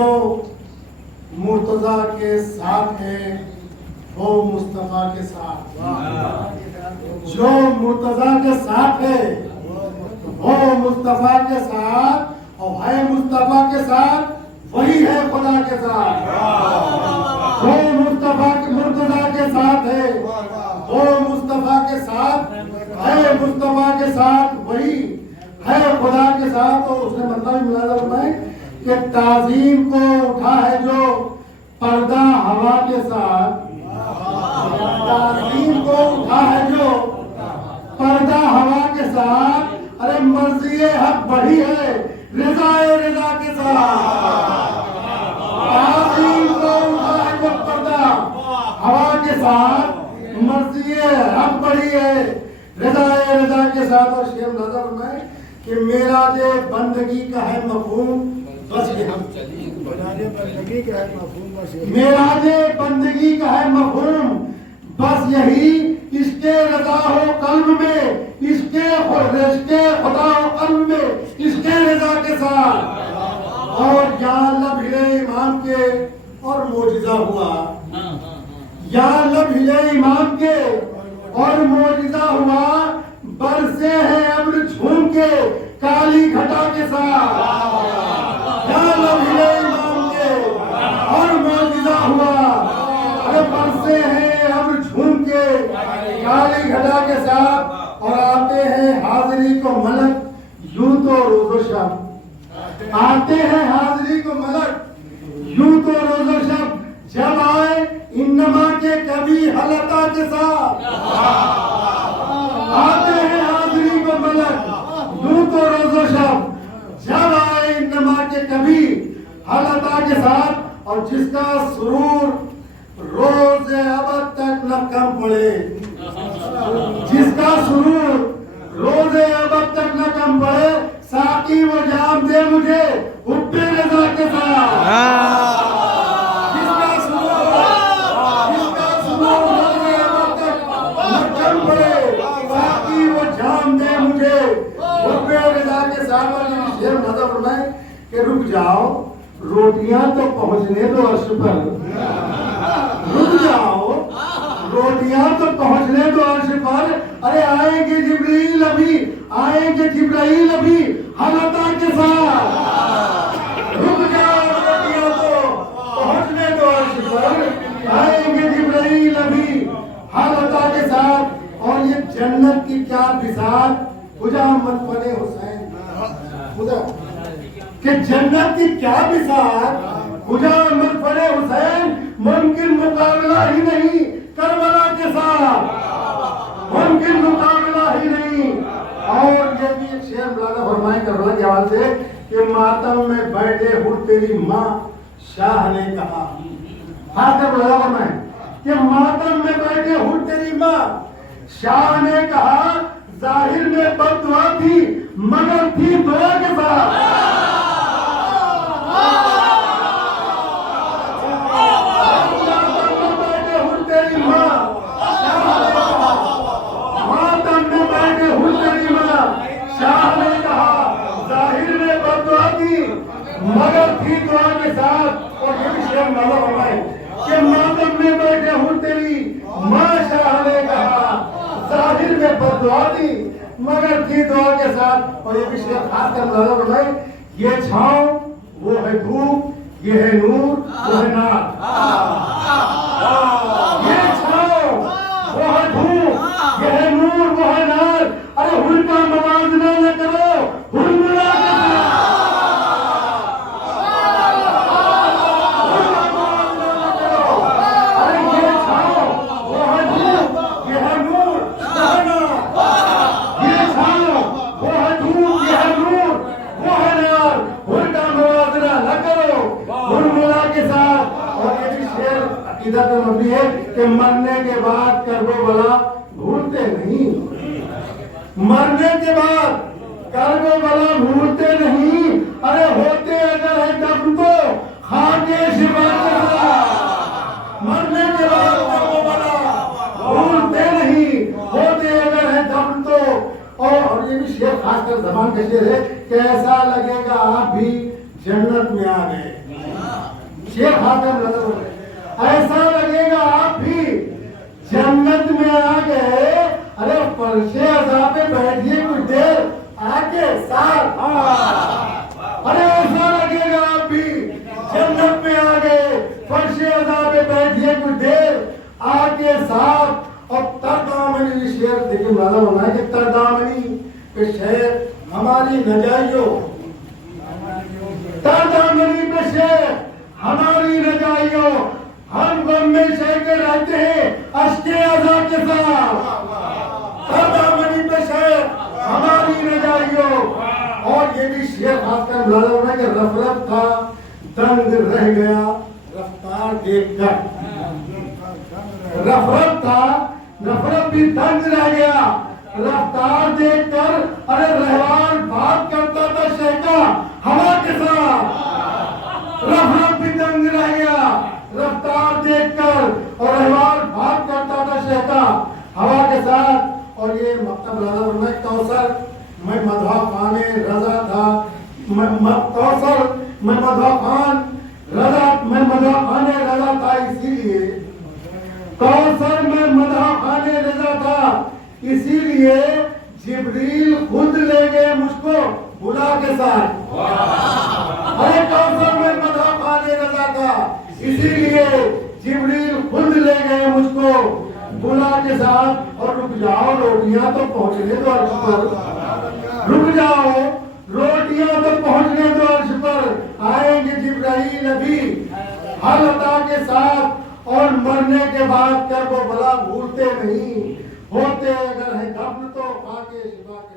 जो मुर्तजा के साथ है वो मुस्तफा के साथ, जो मुर्तजा के साथ है वो मुस्तफा के साथ, और है मुस्तफा के साथ वही है खुदा के साथ। वो मुस्तफा के मुर्तजा के साथ है वो मुस्तफा के साथ है, मुस्तफा के साथ वही है खुदा के साथ। और उसने मतलब मुलाजा बनाए कि ताजीम को उठा है जो पर्दा हवा के साथ, ताजीम को उठा है जो पर्दा हवा के साथ। अरे मर्जी हक बढ़ी है रिज़ाए रिज़ा के साथ, ताजीम को उठा है जो पर्दा हवा के साथ, मर्जी हक बढ़ी है रिज़ाए रिज़ा के साथ। और शेर नजर में कि मेरा जे बंदगी का है मफहूम बस ये हम बंदगी का है मफहूम बस यही, मेरा जे बंदगी का है मफहूम बस यही, इसके रजा हो कल्ब में, इसके खुदा हो कल्ब में, इसके रजा के साथ। और या लब हिले इमाम के और मोजिजा हुआ, या लब हिले इमाम के और मोजिजा हुआ, बरसे है अब्र झूम के काली घटा के साथ। या लब हिले इमाम के और मोजिजा हुआ, अरे बरसे हैं अब्र झूम के काली घटा के साथ। और आते हैं हाजिरी को मलक यूं तो रोज़ो शब, आते हैं हाजिरी को मलक यूं तो रोज़ो शब, जब आए इन्नमा के कभी हलता के साथ। आते हैं हाजिरी को मलक यूं तो रोज़ो शब, जब आए इन्नमा के कभी हलता के साथ। और जिसका सुरूर रोज अब तक न कम पड़े, जिसका सुरूर रोज अब तक न कम पड़े, साकी वो जाम दे मुझे हुब्बे रज़ा के साथ। जिसका सुरूर रोज अब तक न कम पड़े, साकी वो जाम दे मुझे हुब्बे रज़ा के साथ। और ये शेर नजर में कि रुक जाओ रोटियां तो पहुंचने दो अर्श पर, रुक जाओ रोटियां तो पहुंचने दो अर्श पर। अरे आएंगे जिब्रील अभी, आएंगे जिब्राइल अभी हलता के साथ। रुक जाओ रोटियां तो पहुंचने दो अर्श पर, आएंगे जिब्राइल अभी हलता के साथ। और ये जन्नत की क्या बिसात खुदा मत बने हुसैन, खुदा कि जन्नत की क्या बिसात खुदा मत बने हुसैन, मुमकिन मुकाबला ही नहीं करबला के साथ, मुमकिन मुकाबला ही नहीं। और ये भी एक शेर मुलाजा फरमाए करबला के हवाले से कि मातम में बैठे हुए तेरी माँ शाह ने कहा, खासकर मुलाजा फरमाए कि मातम में बैठे हुए तेरी माँ शाह ने कहा, जाहिर में बददुआ थी मगर थी दुआ के साथ। मगर थी दुआ के साथ। और ये भी शेर नजर हमारे कि मातम में बैठे हूँ तेरी माँ शाह ने कहा, जाहिर में बददुआ थी मगर थी दुआ के साथ। और ये भी शेर खास कर नजर हमारे, ये छाँव वो है धूप, ये है नूर वो है नार। ये छाँव वो है धूप, ये है नूर वो है नार। अरे उल्टा मवाजना न करो हुलमुला के साथ। इधर मबनी है कि मरने के बाद करबो बला भूलते नहीं, मरने के बाद करबो बला भूलते नहीं। अरे होते अगर है दफन तो खाके शिवा के साथ, मरने के बाद करबो बला भूलते नहीं, होते अगर है दफन तो। और ये भी शेर खासकर जबान का शेर है कि ऐसा लगेगा आप भी जन्नत में आ गए, शेर हाथम नजर हो गए। ऐसा लगेगा आप भी जन्नत में आ गए। अरे फर्शे अज़ा पे बैठिए कुछ देर आके साथ। अरे ऐसा लगेगा आप भी जन्नत में आ गए, फर्शे अज़ा पे बैठिए कुछ देर आके साथ। और तरदामनी शेर देखिए मालूम होना है कि तरदामनी पे शेर हमारी नजाइयो, तरदामनी पे शेर हमारी नजाइयो, हम गम में सहके रहते हैं अश्के अज़ा के साथ। तरदामनी पे शेर हमारी नजाइयो। और ये भी शेर खासकर मालूम होना कि रफरफ था, दंग रह गया रफ्तार देखकर। रफरफ था, रफरफ भी दंग रह गया रफ्तार देखकर। अरे रहवार बात करता था शहका हवा के साथ। रफरफ भी दंग रह गया रफ्तार देखकर और रहवार बात करता था शहका हवा के साथ। और ये मकतब राजा में कौसर मैं मधवा खाने रजा था, कौसर मैं मधवा खान रजा, मैं मधवा खाने रजा था इसीलिए, कौसर में मधवा खाने रजा था इसीलिए जिब्रील खुद ले गए मुझको बुला के साथ। अरे कौसर में मधवा खाने रजा था इसीलिए जिब्रील खुद ले गए मुझको बुला के साथ। और रुक जाओ रोटियां तो पहुंचने दो अर्श पर, रुक जाओ रोटियां तो पहुंचने दो अर्श पर। आएंगे जिब्राइल अभी हल अता के साथ और मरने के बाद कर वो भला भूलते नहीं होते। अगर है दफन तो खा के शिफा के